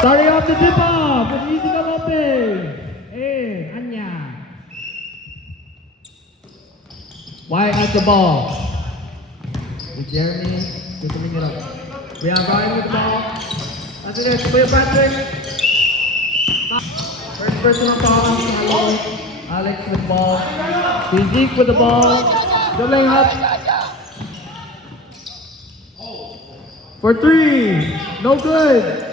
Starting off the tip off with easy come open. Hey, Anya. White has the ball. With Jeremy, just bring it up. We have Ryan with the ball. That's it, it's Will Patrick. First person on ball. Hello. Alex with the ball. Zeke with the ball. Doubling up. For three. No good.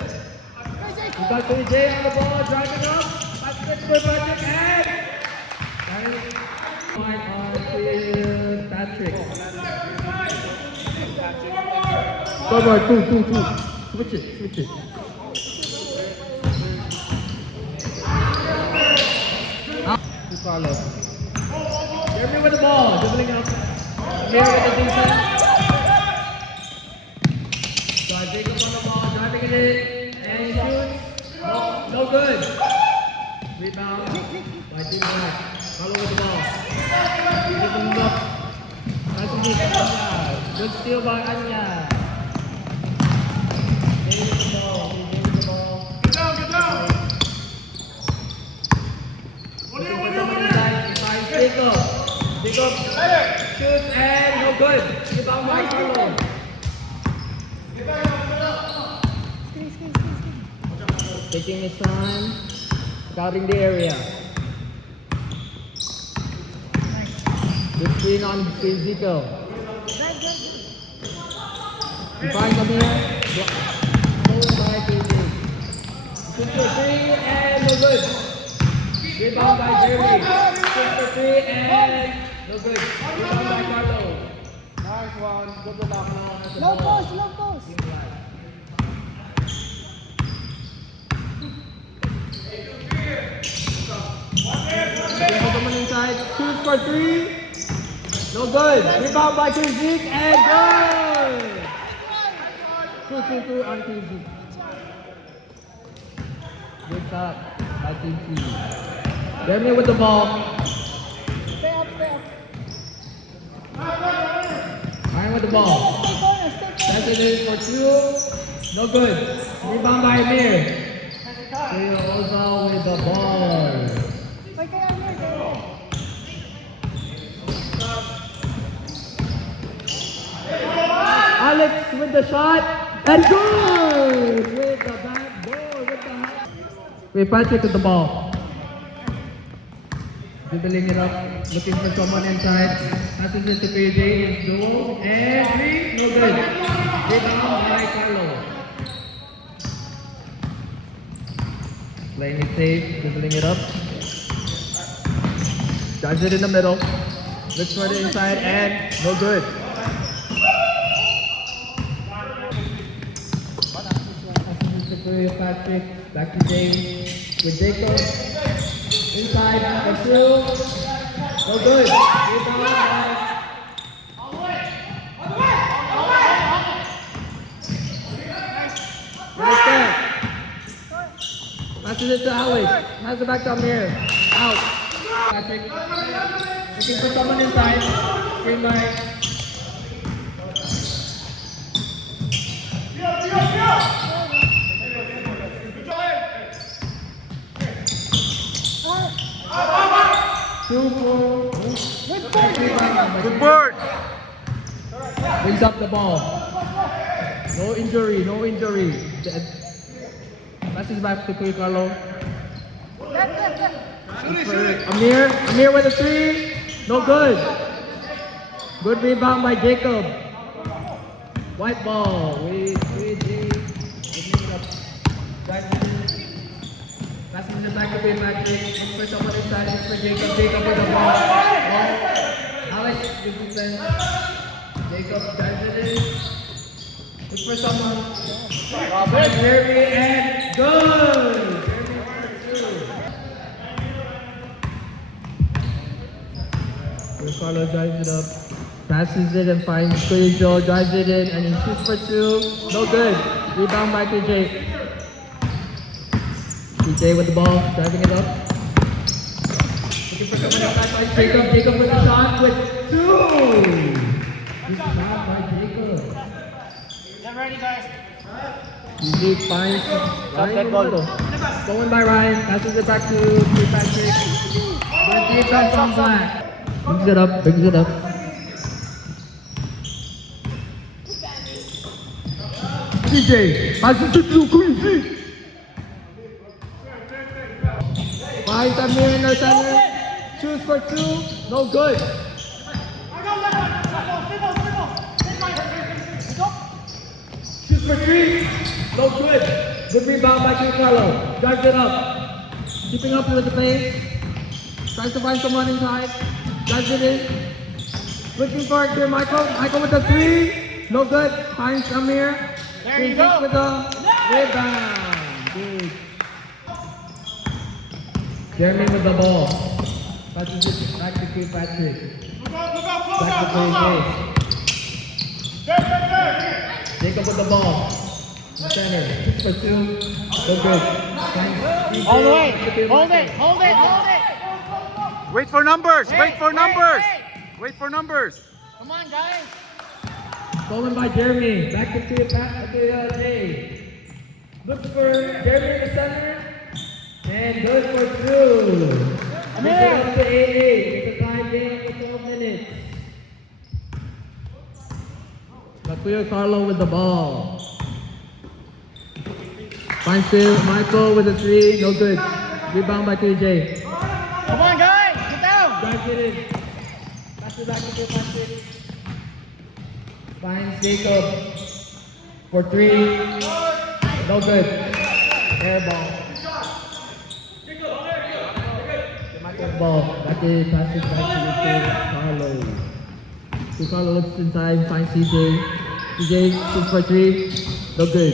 We got AJ on the ball, driving up. Patrick with Patrick and point on to Patrick. Scoreboard, two. Switch it. To Carlos. Jeremy with the ball, dribbling up. Here with the defense. So Jacob on the ball, driving it in, and he shoots. No good. Rebound by Team Black. Carlo with the ball. Dribbling up. Nice to meet Anya. Good steal by Anya. Get down. Jacob shoots and no good. Rebound by Carlo. Taking his time, scouting the area. Good screen on Ezekiel. He finds him here. Hold by KJ. Shoot for three and no good. Rebound by Jeremy. Shoot for three and no good. Rebound by Carlo. Nice one. Good luck now. Low post. Someone inside. Shoot for three. No good. Rebound by Zeke and good. Two on Zeke. Good shot by Zeke. Jeremy with the ball. Stay up. Ryan with the ball. That's it in for two. No good. Rebound by Amir. Oza with the ball. Alex with the shot and good with the backboard with the hat. Wait, Patrick with the ball. Dribbling it up, looking for someone inside. Passes it to KJ, his duel, and three, no good. Rebound by Carlo. Playing it safe, dribbling it up. Drives it in the middle. Looks for the inside and no good. Patrick, back to James with Jacob. Inside, for two. No good. Rebound. Right there. Passes it to Alex. Has it back to Amir. Out. Patrick. Looking for someone inside. Screen by. Good board. Brings up the ball. No injury. Passes back to Kuya Carlo. Amir with a three. No good. Good rebound by Jacob. White ball. Passing it back to Patrick. Looks for someone inside. Looks for Jacob. Jacob with the ball. Alex with defense. Jacob drives it in. Looks for someone. Jeremy and good. Jeremy for two. Carlo drives it up. Passes it and finds Joe. Drives it in and he shoots for two. No good. Rebound by KJ. TJ with the ball, driving it up. Looking for someone outside by Jacob. Jacob with the shot with two. Good shot by Jacob. Get ready, guys. Easy finds Ryan that in the ball. middle. Going by Ryan, passes it back to Patrick. But defense comes back. Brings it up, brings it up. DJ, passes it to Quincy. Finds Amir in the center. Shoots for two, no good. Shoots for three, no good. Good rebound by Carlo. Drives it up. Keeping up with the pace. Tries to find someone inside. Drives it in. Looking for it here, Michael. Michael with the three. No good. Finds Amir. There you go. With the rebound. Good. Jeremy with the ball. Passes it back to Q Patrick. Back to Jacob with the ball. Center. 6 for 2. No good. Finds All the DJ. way. Hold Hold it. Hold it. Hold it. Wait for numbers. Hey, Wait for hey, numbers. hey. Wait for numbers. Come on, guys. Stolen by Jeremy. Back to Jay. Looks for Jeremy in the center. And good for 2. Amir. Brings it up to 8-8. It's a tie game for 12 minutes. Lakuya Carlo with the ball. Finds Michael with a 3. No good. Rebound by TJ. Come on, guys. Get down. Drives it in. Pass it back to Patrick. Finds Jacob for 3. No good. Air ball. Michael's ball. Back to pass it back to Carlo. Carlo looks inside, finds CJ. CJ shoots for 3. No good.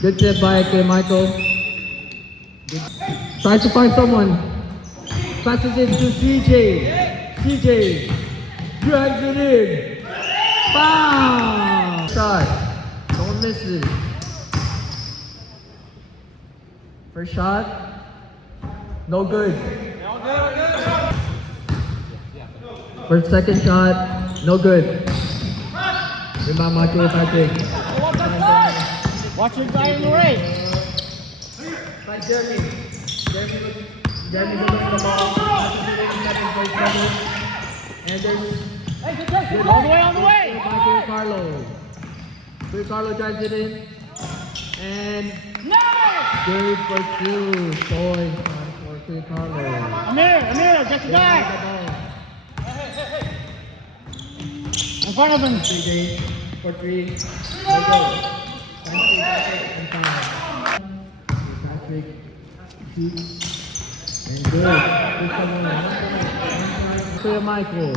Good tip by Michael. Good. Tries to find someone. Passes it to CJ. CJ drives it in. Foul! Shot. Don't miss it. First shot. No good. First second shot. No good. Rebound Michael Patrick. Watch your guy in the race. By Jeremy. Jeremy looks at the ball. Passes it in second for his brother. And there's On the way, on the way. by Kuya Carlo. Kuya Carlo drives it in. And good for 2 points for Kuya Carlo. Amir, get the guy. In front of him. CJ for 3. No good. Patrick and foul. Patrick shoots. And good. Kuya Michael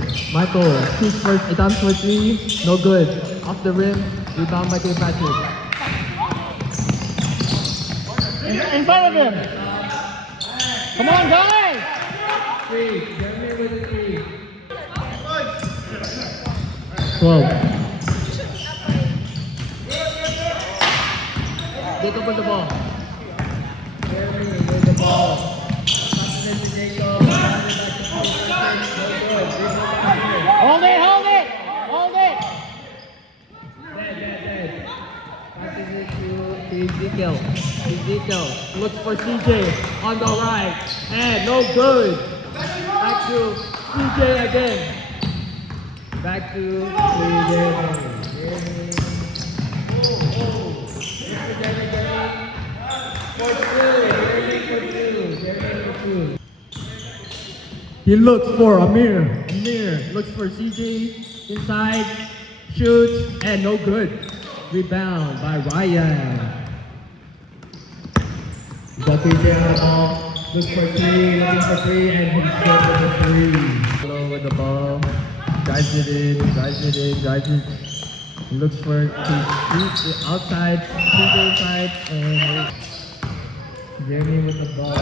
shoots for attempts for 3. No good. Off the rim. Rebound by Kuya Patrick. In front of him. Come on, guys. 3. Jeremy with a 3. 12. Jacob with the ball. Jeremy with the ball. Passes it to Jacob. Passes it back to Patrick. No good. Rebound by Patrick. Hold it. Dead. Passes it to Ezekiel. Ezekiel looks for CJ on the right. And no good. Back to CJ again. Back to Jeremy. He looks for Amir. Amir looks for CJ inside, shoots, and no good. Rebound by Ryan. Got TJ on the ball. Looks for 3, looking for 3, and he's good with the 3. Hello with the ball. Drives it in. He looks for to shoot outside, CJ inside, and Jeremy with the ball.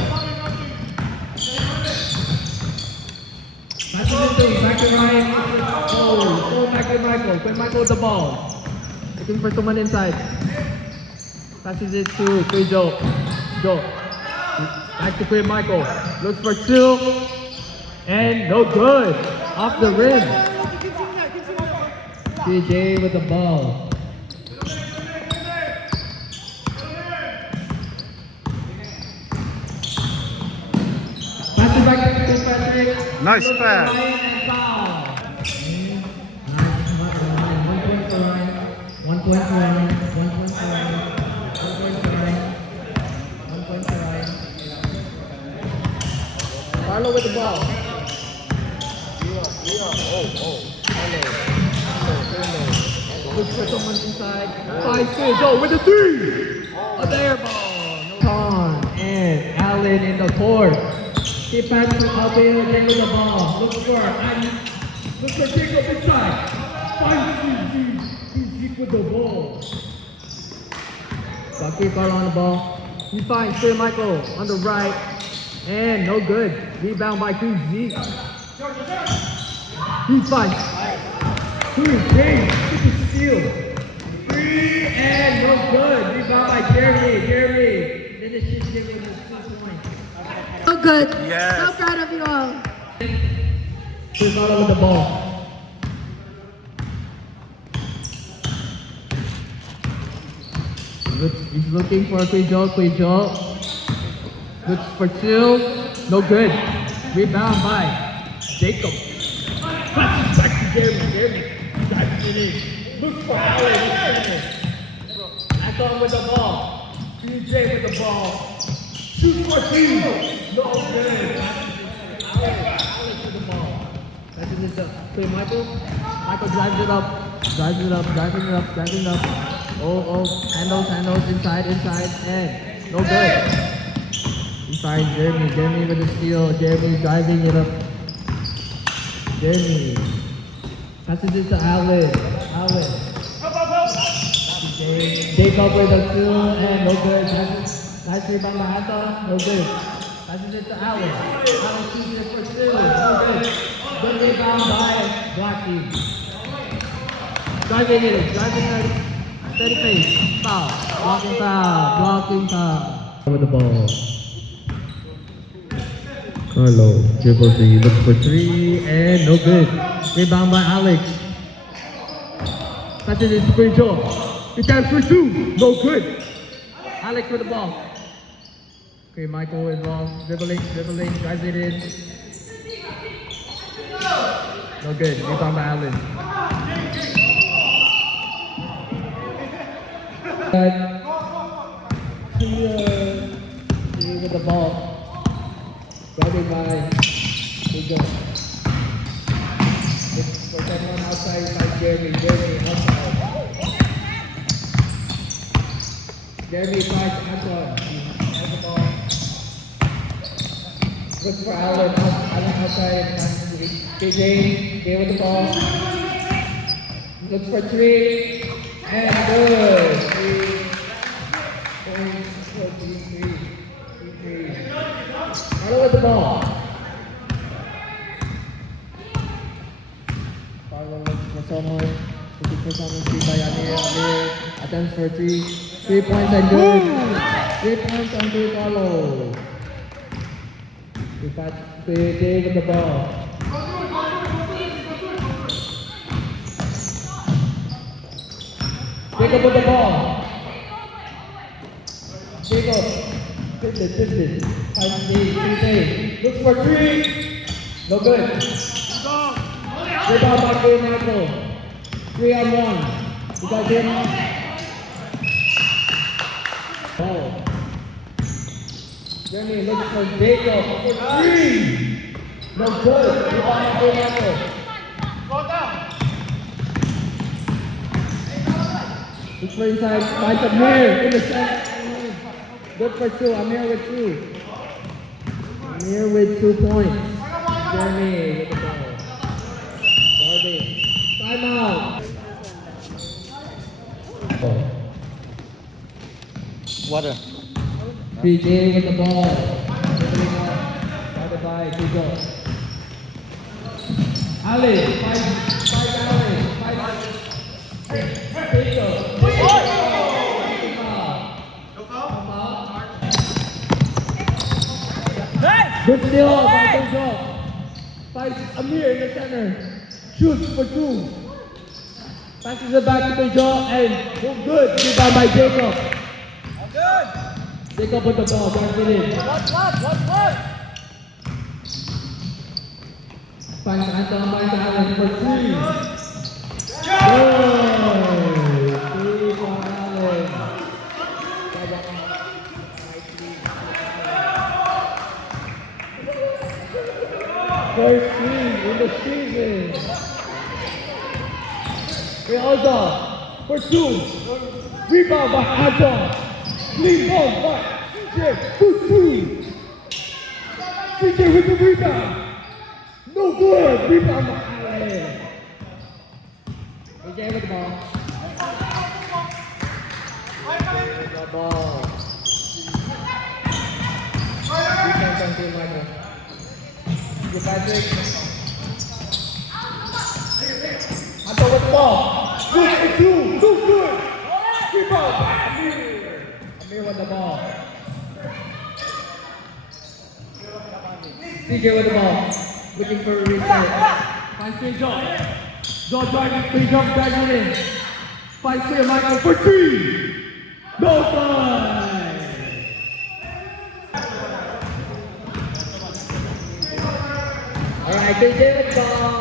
Back to Ryan. Back to Michael. When Michael with the ball. Looking for someone inside. Passes it to Joe. Back to Kuya Michael. Looks for 2. And no good. Off the rim. TJ with the ball. it back to Patrick. Nice Look for pass. Ryan and foul. Nice, Ryan. 1 point for Ryan. 1 point for Ryan. 1 point for Ryan. 1 point for Ryan. 1 point for Ryan. Carlo with the ball. Look for someone inside. 5-6. Oh, with the 3. A there ball. Tom and Allen in the court. Keep back to Alvin. Take with the ball. Look for Jacob inside. 5-6. He's with the ball. Bucky Carlo on the ball. He finds Phil Michael on the right. And no good. Rebound by QZ. He finds. James, get the steal. 3 and no good. Rebound by Jeremy. Finishes it with the 2 points. So good. Yes. So proud of you all. Chris Otto with the ball. He's looking for Quijo. Looks for 2. No good. Rebound by Jacob. Passes back to Jeremy. Drives it in. Look for Allen. Back on with the ball. DJ with the ball. Shoot for 3. No good. Allen with the ball. Passes it to Michael. Michael drives it up. Driving it up. Oh, handles inside, and no good. He finds Jeremy with the steal. Jeremy driving it up. Jeremy passes it to Allen. Jacob with the 2 and no good. Nice rebound by Hatta, no good. Passes it to Allen. Allen shoots it for 2, no good. Good rebound by Blackie. Driving it, steady pace. Foul. Blocking foul. With the ball. Carlo dribbles it, looks for 3 and no good. Rebound by Alex. Passes it to Quijo. He times for 2, no good. Alex with the ball. Okay, Michael with the ball. Dribbling, drives it in. No good. Rebound by Allen. With the ball. Driving by Hugo. For someone outside by Jeremy outside. Jeremy finds Anton. Has the ball. Looks for Allen outside. KJ with the ball. Looks for 3. And good. 3. Carlo with the ball. Carlo looks for someone. Looking for someone. 3 by Amir. Attempts for 3. 3 points and good. 3 points and good, Carlo. Dave with the ball. Jacob with the ball. Jacob. Distance. 5-3. Looks for 3. No good. Rebound by Phil Michael. 3 on 1. You got him. Ball. Jeremy looks for Jacob for 3. No good. Rebound by Phil Michael. Looks for inside. Finds Amir in the center. Good for 2. Amir with 2. Amir with 2 points. Jeremy with the ball. Barbie. Timeout. Water. PJ with the ball. Started by Hugo. Ali. Five Ali. Hugo. Good steal by Hugo. Finds Amir in the center. Shoots for 2. Passes it back to Hugo and good. Rebound by Jacob. Jacob with the ball, drives it in. Finds Anton, finds Allen for three. Good! Three for Allen. First three in the season. Rialda for two. Rebound by Anton. Lead ball by CJ for three. CJ with the rebound. No good. Rebound by Allen. CJ with the ball. The ball. Defense on team Michael. Good Patrick. Anton with the ball. Good for two. No good. Rebound by Amir. Amir with the ball. CJ with the ball. Looking for a reset. Finds three jump. John driving, three jump, dragging in. Finds three, Michael for three. No time. Alright, CJ with the ball.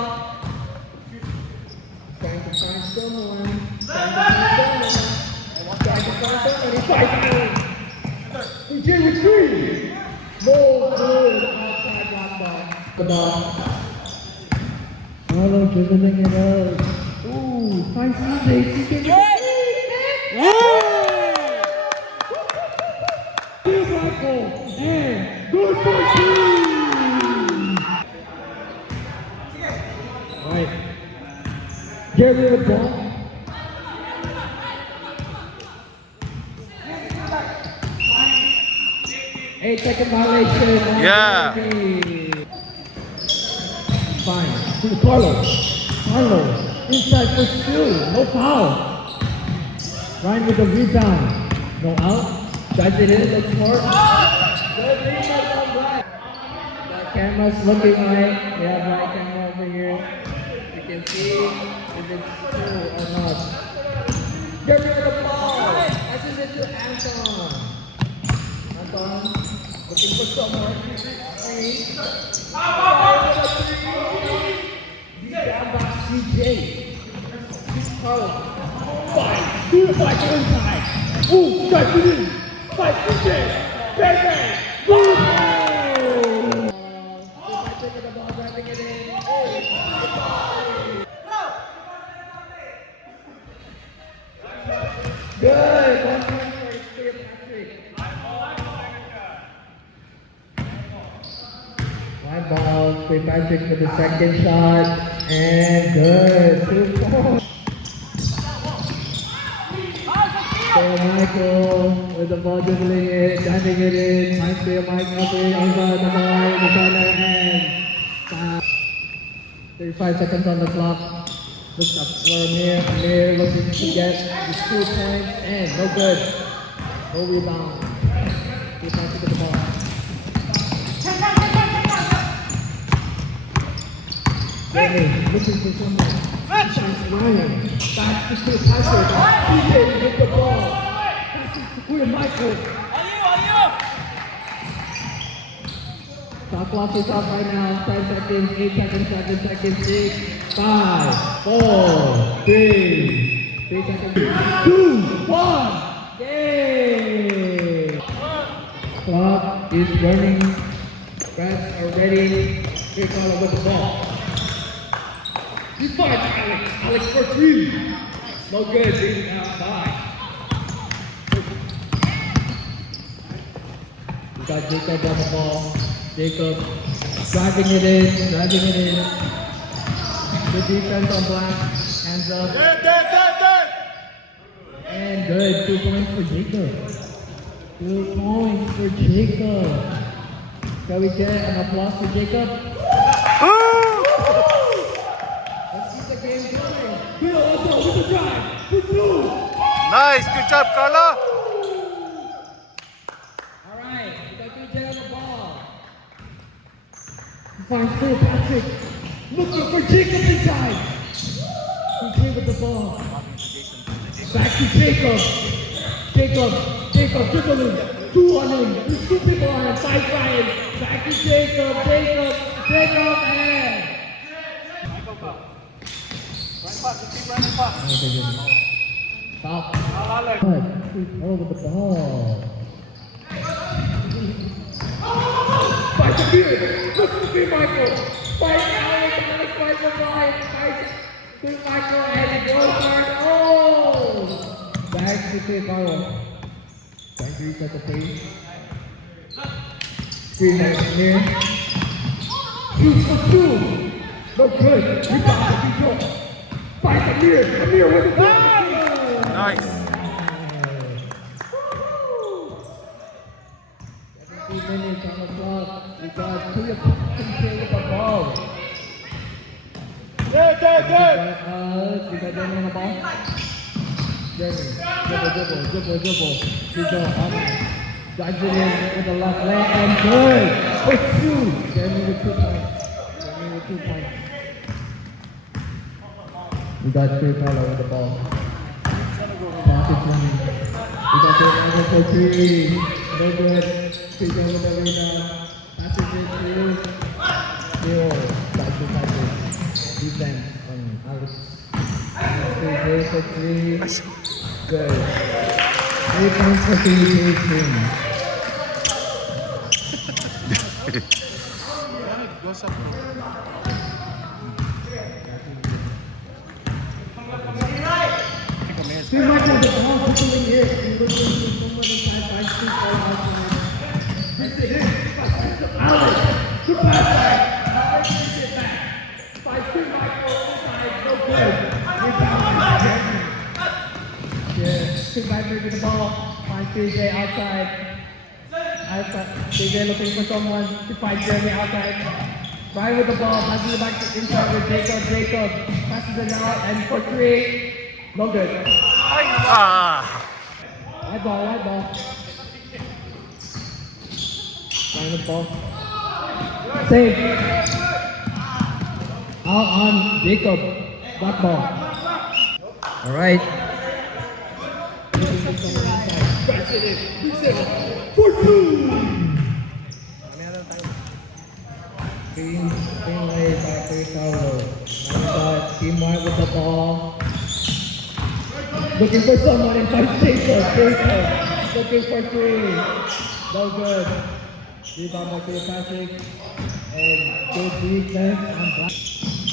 Trying to find someone. Trying to find someone. He finds one. CJ with three. No good. Outside block ball. The ball. Marlo dribbling it up. Ooh, finds CJ. CJ. Good Michael. And good for three. Alright. Jerry with the ball. 8-second violation. Yeah. Fine. To Carlo. Carlo. Inside for two. No foul. Ryan with the rebound. No out. Drives it in. Looks smart. Good rebound from Black. The camera's looking right. We have right camera over here. You can see if it's true or not. Jerry with the ball. Passes it to Anton. Anton. Looking for someone. Three. Down by CJ. Carlo. Five. Two fight inside. Ooh, strike it in. Fight CJ. Bang bang. Boom. Taking the ball, driving it in. Good. 1 point for Patrick. White ball, St. Patrick with the second shot, and good, 2 points. So Michael with the ball dribbling it, driving it in, finds Mike up in, over the ball, the corner, and 35 seconds on the clock. Looks up for Amir, Amir looking to get the 2 points, and no good. No rebound. St. Patrick with the ball. Looking for someone. Ryan. Back to St. Patrick. CJ with the ball. Passes to Quinn Michael. Shot clock is off right now. 10 seconds, 8 seconds, 7 seconds, 6, 5, 4, 3, 3 seconds, 2, 1. Game. Clock is running. Rats are ready. Here Carlo with the ball. He finds Alex. Alex for three. No good. Beating out by. We got Jacob on the ball. Jacob driving it in. Good defense on Black. Hands up. And good. 2 points for Jacob. 2 points for Jacob. Can we get an applause for Jacob? Bill also with the drive. For two. Nice, good job, Carlo. Alright, we got TJ on the ball. Finds St. Patrick. Looking for Jacob inside. TJ with the ball. Back to Jacob. Jacob dribbling. 2 on him. There's 2 people on him. 5 Ryan. Back to Jacob, and Stop. Over the ball. Fight the beer. Look to be Michael. Fight Alex. Fight for Brian. Fight to Michael and it goes hard. Oh! Back to Steve Carlo. Trying to reset the pace. Green has near. Shoot for two. No good. Rebound to control. Fight Amir. Amir with the ball. Nice. 17 minutes on the clock. We got 3 control of the ball. Good. We got Jeremy on the ball. Jeremy. Dribble. Drives it in with the left leg and good. For 2. Jeremy with 2 points. We got 3 Carlo with the ball. Clock is running. We got Jeremy for 3. No good. He's over the arena. Passes it through. Still. Back to Patrick. Defense on Alex. Alex for 3. Good. 3 points for team. Too much of the ball quickly here. He was losing someone inside 5-2 all out. This is it. Alex. To pass back. Alex takes it back. 5-2 Michael inside. No good. Rebound. Yeah. Two back with the ball. Finds CJ outside. CJ looking for someone to find Jeremy outside. Right with the ball. Passes it back to inside with Jacob. Passes it out and for 3. No good. White ball. Find the ball. Save. Out on Jacob. Black ball. All right. For 2. Green away by 3 Carlo. Team White with the ball. Looking for someone inside Jacob. Looking for 3. No good. Rebound by Clear Patrick. And good defense on Black.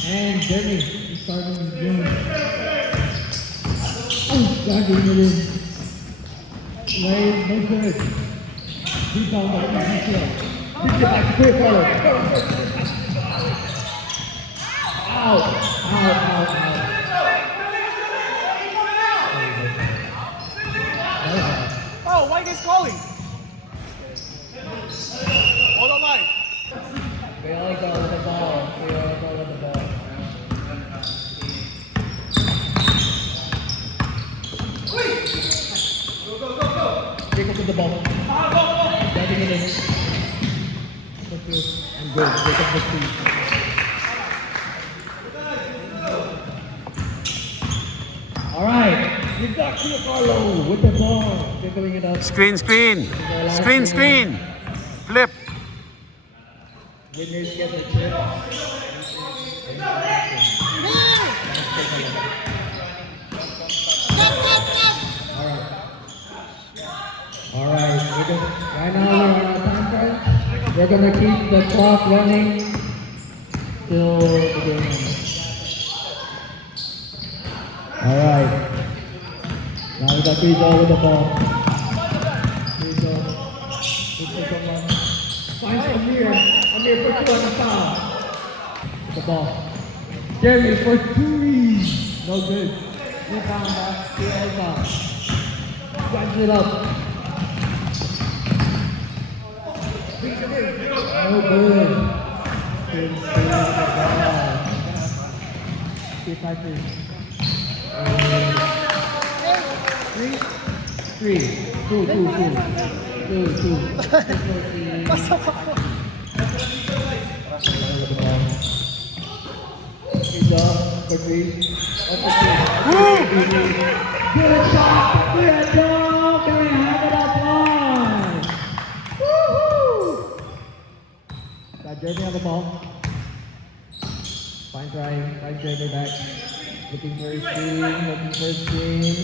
And Jeremy is starting the game. Oh, dragging it in. Wade, no good. Rebound by Ezekiel. Pitch it back to Clear Carlo. Out. Oh, White is calling. Hold on line. They all go with the ball. Jacob with the ball. Driving it in. And good. Jacob with 3. All right. We've got Clear Carlo with the ball. They're going it up. Screen. Flip. Winners get their chip. All right. Right now we're on our time crunch. We're gonna keep the clock running till the game ends. All right. Now we got Rizzo with the ball. Rizzo. Looks for someone. Finds Amir. Amir for 2 on the foul. The ball. Jeremy for 3. No good. Rebound back to Elba. Drives it up. No good. Steve Patrick. 3. 2. He's up for 3. Good shot. Good job. Can we have it applause? Woohoo! Got Jeremy on the ball. Fine trying. Fine driver back. Looking for a screen. Looking for a screen.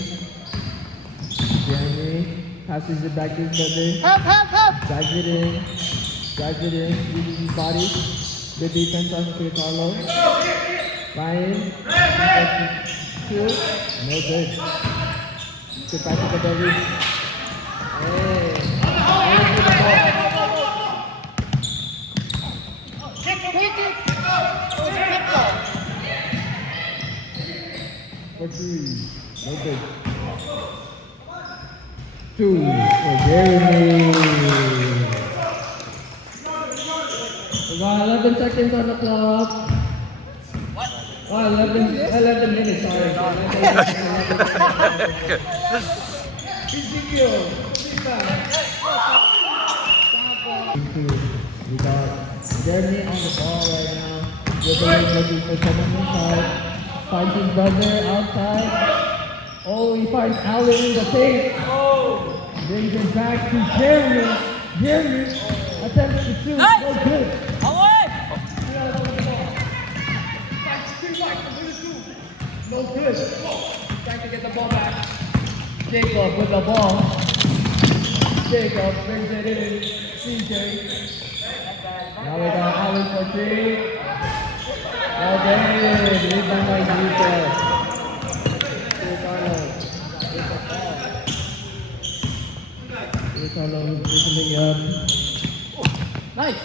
Jeremy passes it back to his brother. Help! Drives it in. Drives it in. Uses his body. Good defense on Peter Carlo. Ryan. Two. No good. Get back to the belly. Hey. For three. No good. Two for Jeremy. We got 11 seconds on the clock. Oh, 11 minutes, sorry. Ezekiel, we got Jeremy on the ball right now. We're looking for someone inside. Finds his brother outside. Oh, he finds Allen in the paint. Brings it back to Jeremy. Jeremy attempts to shoot. No good. No good. Trying to get the ball back. Jacob with the ball. Jacob brings it in. CJ. Now we got Allen for three. Okay, rebound by Jacob. Carlo dribbling up. Nice.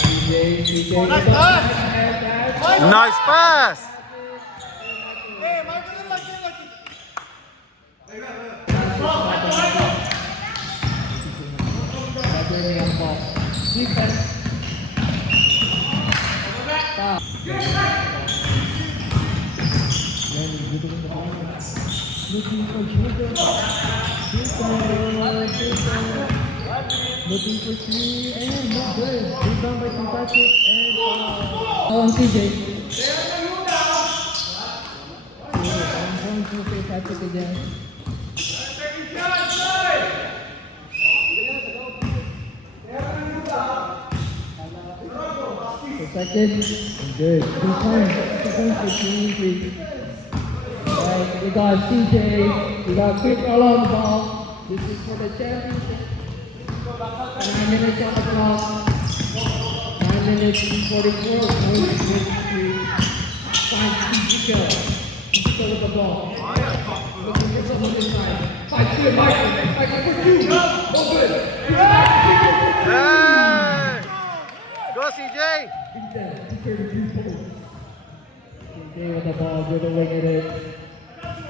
CJ with the pass. Nice pass! Defense. Stop. Looking for Jacob. Looking for three and no good. Rebound by Patrick and on CJ. I'm going to Patrick again. Second, and good. 2 points. 2 points for Team 3. Alright, we got CJ. We got Quick all on the ball. This is for the championship. 9 minutes on the clock. 9 minutes and 44. Points finds Ezekiel. Ezekiel with the ball. Looking for someone inside. Finds Peter Michael. Michael for 2. Oh, good. Hey! Go CJ! CJ with the ball, dribbling it.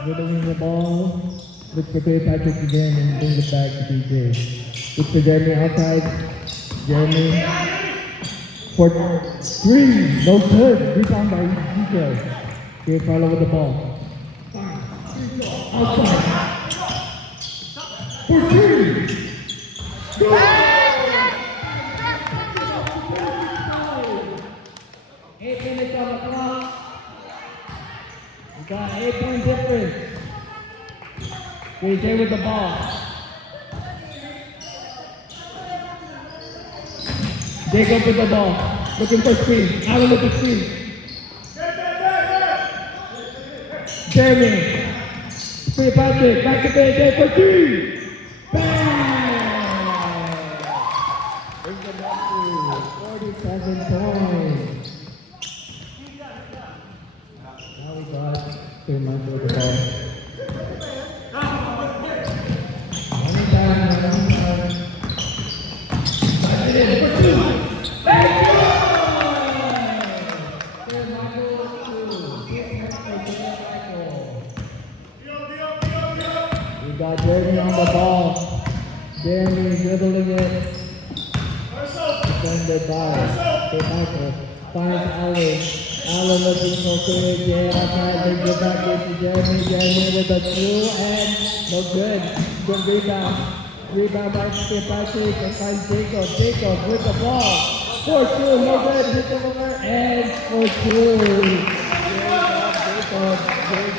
Dribbling the ball. Look for Patrick again and bring it back to DJ. Look for Jeremy outside. Jeremy. For 3. No good. Rebound by DJ. Peter Carlo with the ball. Outside. For 3. Go! 8 minutes on the clock. We got 8-point difference. JJ with the ball. Jacob with the ball. Looking for screen. Allen with the screen. Jeremy. Free Patrick. Back to JJ for 3. Bang! There's the number. 47 points. Now we got 2 months with the ball. Anytime. For 2. We got Jeremy on the ball. Jeremy dribbling it. Defended by Michael. Finds Allen. Allen looking for KJ outside. They get back to Jeremy. Jeremy with a 2 and no good. Good rebound. Rebound by Patrick and finds Jacob. Jacob with the ball. For 2, no good. Hit the over and for 2. Jacob. Bringing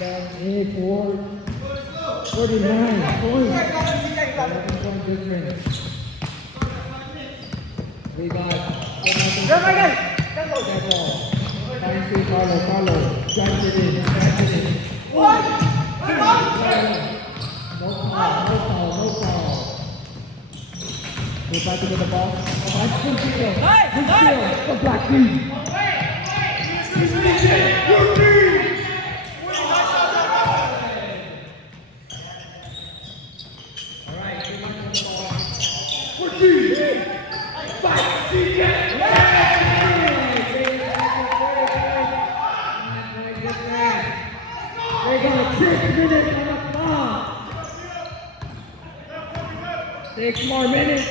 down 49 points. 11-point difference. We got That ball. Finds to Carlo. Carlo drives it in. Drives it in. No foul. We're about to get the ball. Finds Conceal. Conceal. The black team. Alright, we want the ball. They got 6 minutes on the clock. 6 more minutes.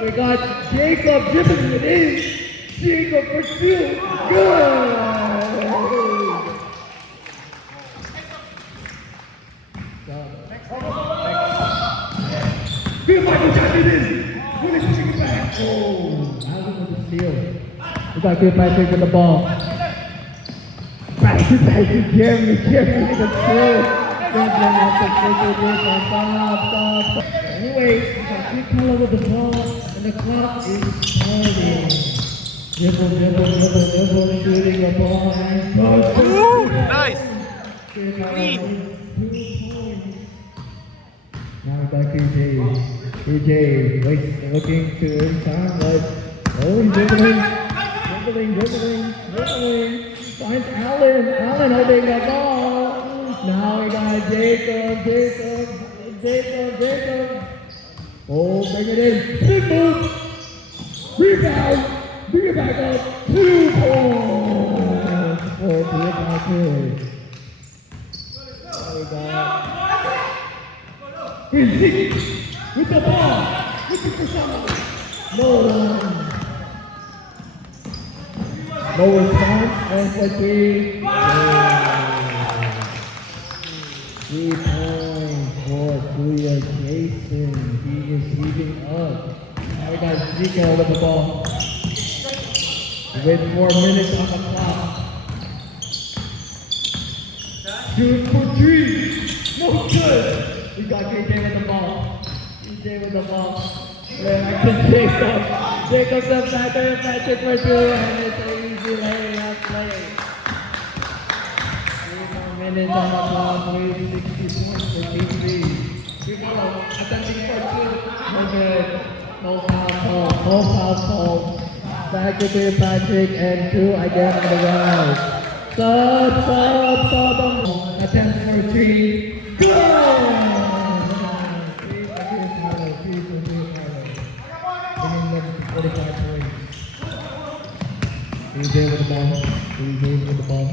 We got Jacob dribbling it in. Jacob for 2. Good. Feel like we got it in. When it's taking it back. Oh, Alvin with the steal. We got Patrick with the ball. Patrick, Jeremy with the steal. Stop. Anyway, we got Color with the ball, and the clock is starting. Dribble, shooting the ball, and Ooh, nice. Clean. 2 points. Now we got KJ. KJ looking to inside, but he's dribbling. Finds Allen holding the ball. Now we got Jacob. Oh, bring it in. Big move. Rebound. Bring it back up. 2 points. For Patrick. Now we got Zeke with the ball. Looking for someone. No response. 1 for 3. 3 points for Julia Jason. He is heating up. Now we got Zeke with the ball. With 4 minutes on the clock. Shoot for 3. No good. We got KJ with the ball. KJ with the ball. Back to Jacob. Jacob the backer, Patrick for 2, and it's an easy layup play. 3 more minutes on the clock. 60 points for KJ. Attempting for 2. No good. No foul call. Back to Patrick and 2 again on the rise. Sub. Attempt for 3. Good! He's there with the ball.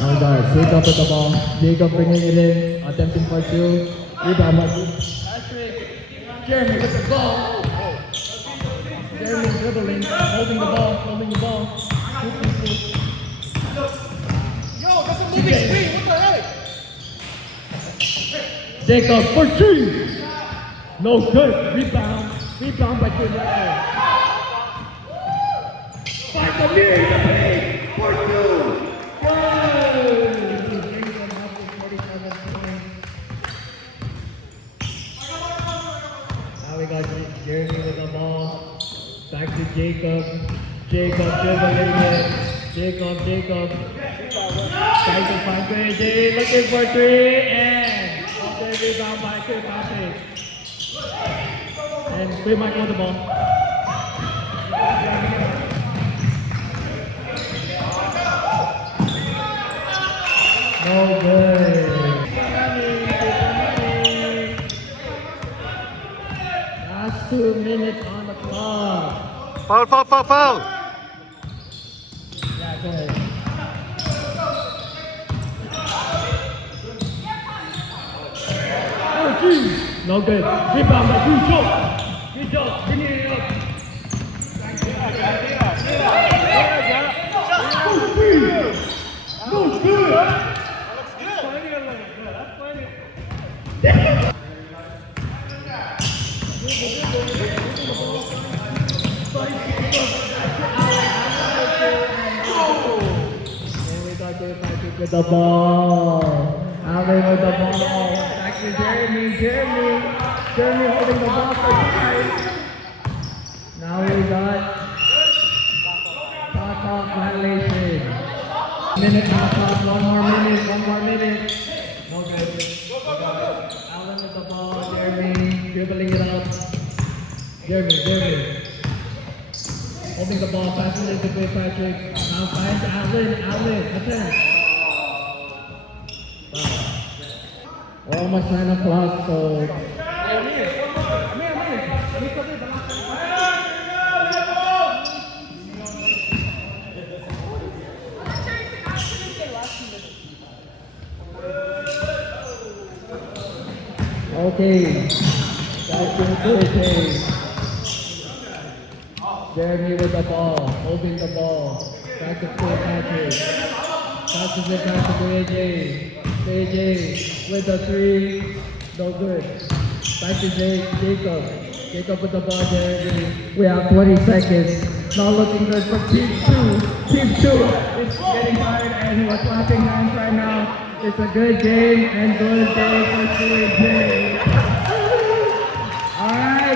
Oh God, Jacob with the ball. Jacob bringing it in, attempting for 2. Rebound by Patrick. Jeremy with the ball. Jeremy dribbling, holding the ball. Yo, that's a moving screen. What the heck? Jacob for 3. No good. Rebound by Julia. Find the lead for 2. Good. Now we got Jeremy with the ball. Back to Jacob. Jacob dribbling it. Jacob. Trying to find KJ. Looking for 3. And okay, rebound by Patrick. And we might go the ball. No good. Last 2 minutes on the clock. Foul. Yeah, go ahead. No good. Rebound by Good job. Bring it up. No good. With the ball. Alvin with the ball. Back to Jeremy. Jeremy holding the ball for 5. Now we got violation. Minute half out, one more minute. No good. Allen with the ball, Jeremy dribbling it up. Jeremy. Holding the ball, passing it to Patrick. Now finds Allen, attempt. We're almost 9 o'clock, so okay. Back to the third phase. Jeremy with the ball, holding the ball. Back to Patrick. Passes it back to AJ. AJ with the three. No good. Back to Jacob. Jacob with the ball, Jeremy. We have 20 seconds. Not looking good for Team 2. Team 2 is getting tired and we're clapping hands right now. It's a good game and good day for CJ.